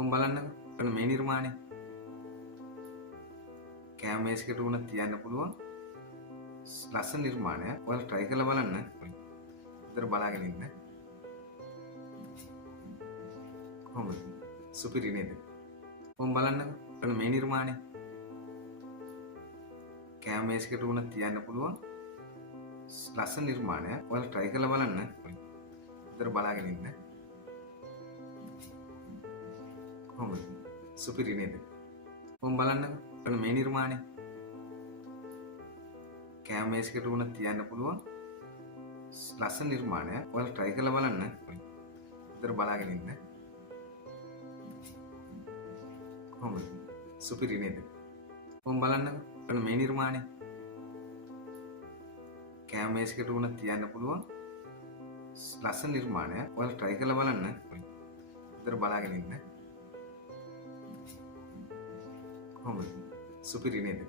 කොහොම බලන්නකෝ. ඔන්න මේ නිර්මාණය. කැම මේසයකට උනත් තියන්න පුළුවන්. ලස්සන නිර්මාණයක්. ඔයාලා try කරලා බලන්න. විතර බලාගෙන ඉන්න. කොහොමද? සුපිරි නේද? කොහොම බලන්නකෝ. ඔන්න මේ නිර්මාණය. කැම මේසයකට උනත් තියන්න පුළුවන්. ලස්සන නිර්මාණයක්. ඔයාලා try කරලා බලන්න. විතර බලාගෙන ඉන්න. කොහොමද? සුපිරි නේද? කොහොම බලන්නකෝ. ඔන්න මේ නිර්මාණය. කැම මේසයකට උනත් තියන්න පුළුවන්. ලස්සන නිර්මාණයක්. ඔයාලා try කරලා බලන්න. විතර බලාගෙන ඉන්න. කොහොමද? සුපිරි නේද? කොහොම බලන්නකෝ. ඔන්න මේ නිර්මාණය. කැම මේසයකට උනත් තියන්න පුළුවන්. ලස්සන නිර්මාණයක්. ඔයාලා try කරලා බලන්න. විතර බලාගෙන ඉන්න. කොහොමද? සුපිරි නේද?